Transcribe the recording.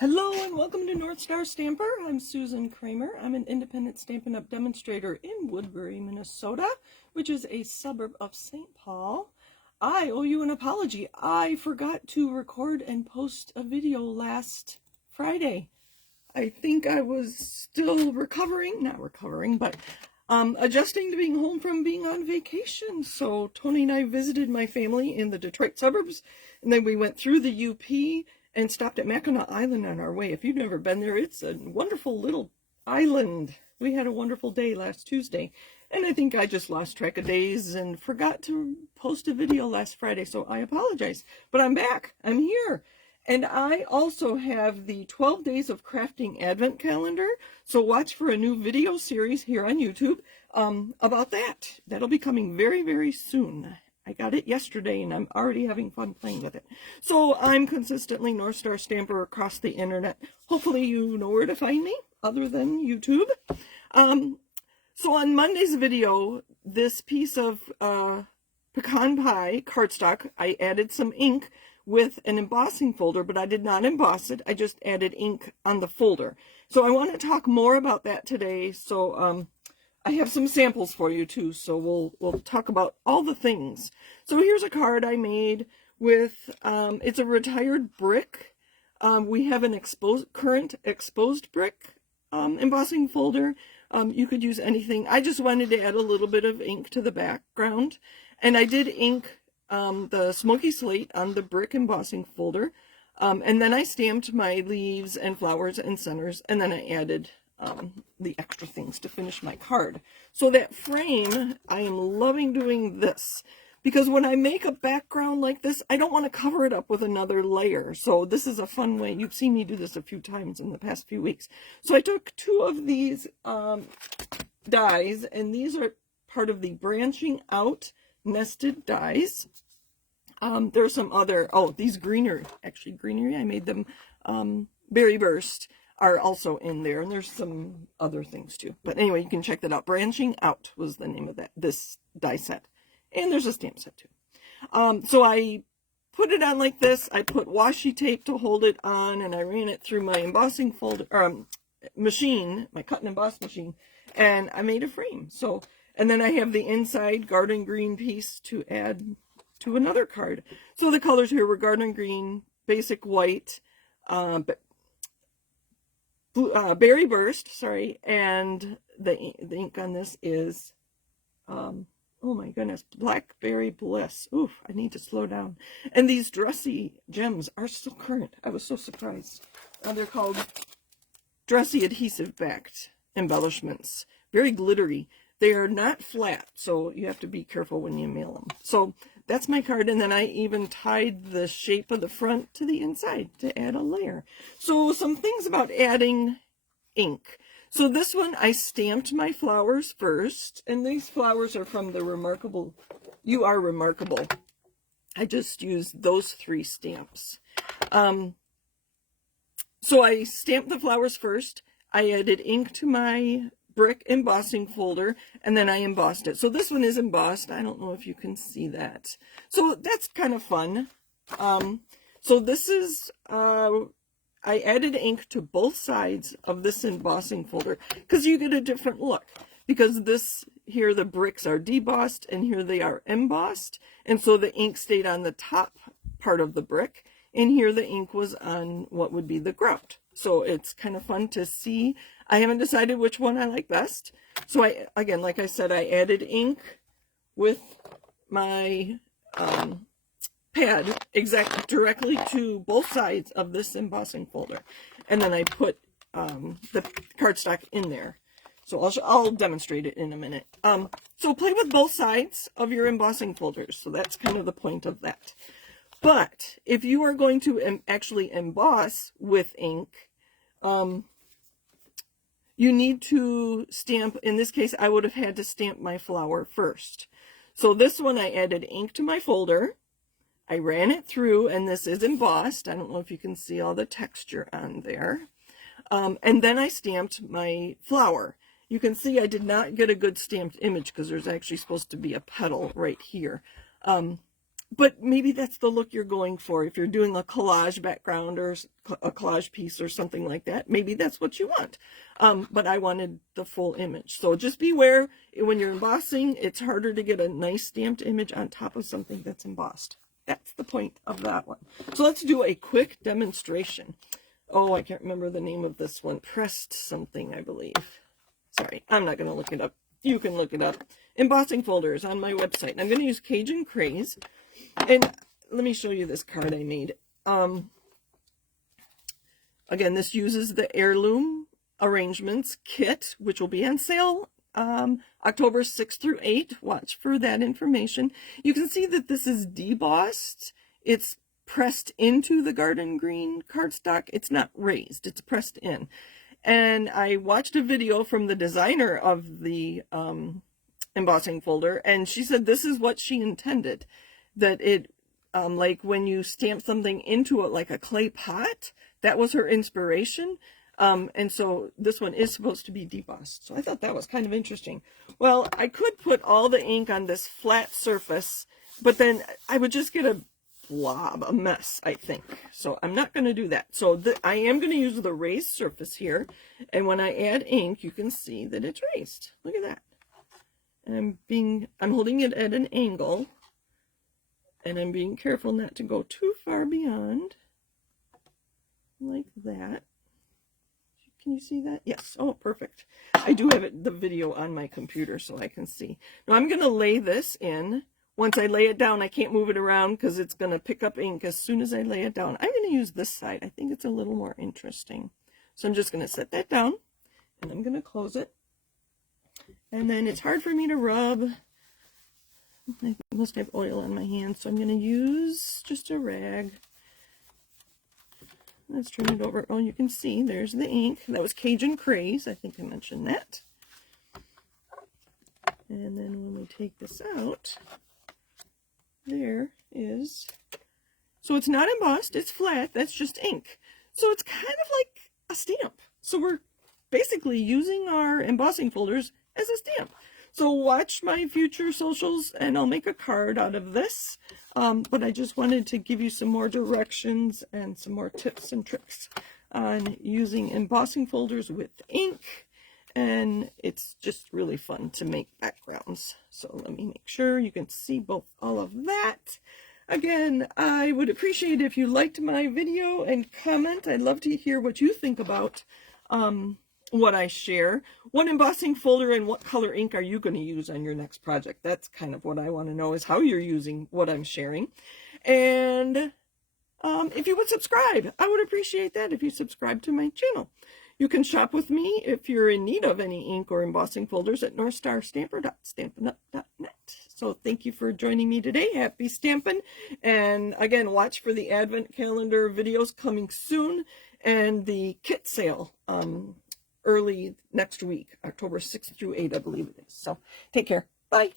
Hello and welcome to North Star Stamper. I'm Susan Kramer. I'm an independent Stampin' Up! Demonstrator in Woodbury, Minnesota, which is a suburb of St. Paul. I owe you an apology. I forgot to record and post a video last Friday. I think I was still adjusting to being home from being on vacation. So Tony and I visited my family in the Detroit suburbs, and then we went through the UP and stopped at Mackinac Island on our way. If you've never been there, it's a wonderful little island. We had a wonderful day last Tuesday, and I think I just lost track of days and forgot to post a video last Friday, so I apologize. But I'm back. I'm here. And I also have the 12 Days of Crafting Advent Calendar, so watch for a new video series here on YouTube about that. That'll be coming very, very soon. I got it yesterday, and I'm already having fun playing with it. So I'm consistently North Star Stamper across the internet. Hopefully you know where to find me, other than YouTube. So on Monday's video, this piece of pecan pie cardstock, I added some ink with an embossing folder, but I did not emboss it. I just added ink on the folder. So I want to talk more about that today. So I have some samples for you too, so we'll talk about all the things. So here's a card I made with, it's a retired brick. We have an current exposed brick embossing folder. You could use anything. I just wanted to add a little bit of ink to the background, and I did ink the smoky slate on the brick embossing folder, and then I stamped my leaves and flowers and centers, and then I added the extra things to finish my card. So that frame, I am loving doing this, because when I make a background like this, I don't want to cover it up with another layer. So this is a fun way. You've seen me do this a few times in the past few weeks. So I took two of these dies, and these are part of the branching out nested dies. There's some other, these greenery, I made them berry burst, are also in there, and there's some other things too. But anyway, you can check that out. Branching Out was the name of this die set, and there's a stamp set too. So I put it on like this. I put washi tape to hold it on, and I ran it through my embossing folder machine, my cut and emboss machine, and I made a frame. So, and then I have the inside garden green piece to add to another card. So the colors here were garden green, basic white, berry burst, and the ink on this is, oh my goodness, Blackberry Bliss. Oof, I need to slow down. And these dressy gems are still current. I was so surprised. They're called dressy adhesive backed embellishments. Very glittery. They are not flat, so you have to be careful when you mail them. So that's my card, and then I even tied the shape of the front to the inside to add a layer. So some things about adding ink. So this one, I stamped my flowers first, and these flowers are from the Remarkable, You Are Remarkable. I just used those 3 stamps. So I stamped the flowers first. I added ink to my brick embossing folder, and then I embossed it. So this one is embossed. I don't know if you can see that. So that's kind of fun. So this is, I added ink to both sides of this embossing folder, because you get a different look. Because this, here the bricks are debossed, and here they are embossed. And so the ink stayed on the top part of the brick, and here the ink was on what would be the grout. So it's kind of fun to see. I haven't decided which one I like best. So again, like I said, I added ink with my pad directly to both sides of this embossing folder. And then I put the cardstock in there. So I'll demonstrate it in a minute. So play with both sides of your embossing folders. So that's kind of the point of that. But if you are going to actually emboss with ink, you need to stamp. In this case, I would have had to stamp my flower first. So this one, I added ink to my folder. I ran it through, and this is embossed. I don't know if you can see all the texture on there. And then I stamped my flower. You can see I did not get a good stamped image because there's actually supposed to be a petal right here. but maybe that's the look you're going for. If you're doing a collage background or a collage piece or something like that, maybe that's what you want. But I wanted the full image. So just beware, when you're embossing, it's harder to get a nice stamped image on top of something that's embossed. That's the point of that one. So let's do a quick demonstration. Oh, I can't remember the name of this one. Pressed something, I believe. Sorry, I'm not going to look it up. You can look it up. Embossing folders on my website. And I'm going to use Cajun Craze. And let me show you this card I made. Again, this uses the Heirloom Arrangements kit, which will be on sale October 6th through 8th. Watch for that information. You can see that this is debossed. It's pressed into the garden green cardstock. It's not raised, it's pressed in. And I watched a video from the designer of the embossing folder, and she said this is what she intended, that it like when you stamp something into it like a clay pot, that was her inspiration. And so this one is supposed to be debossed. So I thought that was kind of interesting. Well, I could put all the ink on this flat surface, but then I would just get a blob, a mess, I think. So I'm not going to do that. So I am going to use the raised surface here. And when I add ink, you can see that it's raised. Look at that. And I'm holding it at an angle. And I'm being careful not to go too far beyond. Like that. Can you see that? Yes. Oh, perfect. I do have the video on my computer so I can see. Now I'm going to lay this in. Once I lay it down, I can't move it around because it's going to pick up ink as soon as I lay it down. I'm going to use this side. I think it's a little more interesting. So I'm just going to set that down, and I'm going to close it. And then it's hard for me to rub. I must have oil on my hands, so I'm going to use just a rag. Let's turn it over. Oh, you can see there's the ink. That was Cajun Craze. I think I mentioned that. And then when we take this out, there is, so it's not embossed, it's flat, that's just ink. So it's kind of like a stamp. So we're basically using our embossing folders as a stamp. So watch my future socials and I'll make a card out of this. But I just wanted to give you some more directions and some more tips and tricks on using embossing folders with ink. And it's just really fun to make backgrounds. So let me make sure you can see all of that. Again, I would appreciate if you liked my video and comment. I'd love to hear what you think about what I share. What embossing folder and what color ink are you going to use on your next project? That's kind of what I want to know, is how you're using what I'm sharing. And if you would subscribe, I would appreciate that if you subscribe to my channel. You can shop with me if you're in need of any ink or embossing folders at northstarstamper.stampinup.net. So thank you for joining me today. Happy stamping. And again, watch for the Advent calendar videos coming soon and the kit sale early next week, October 6th through 8th, I believe it is. So take care. Bye.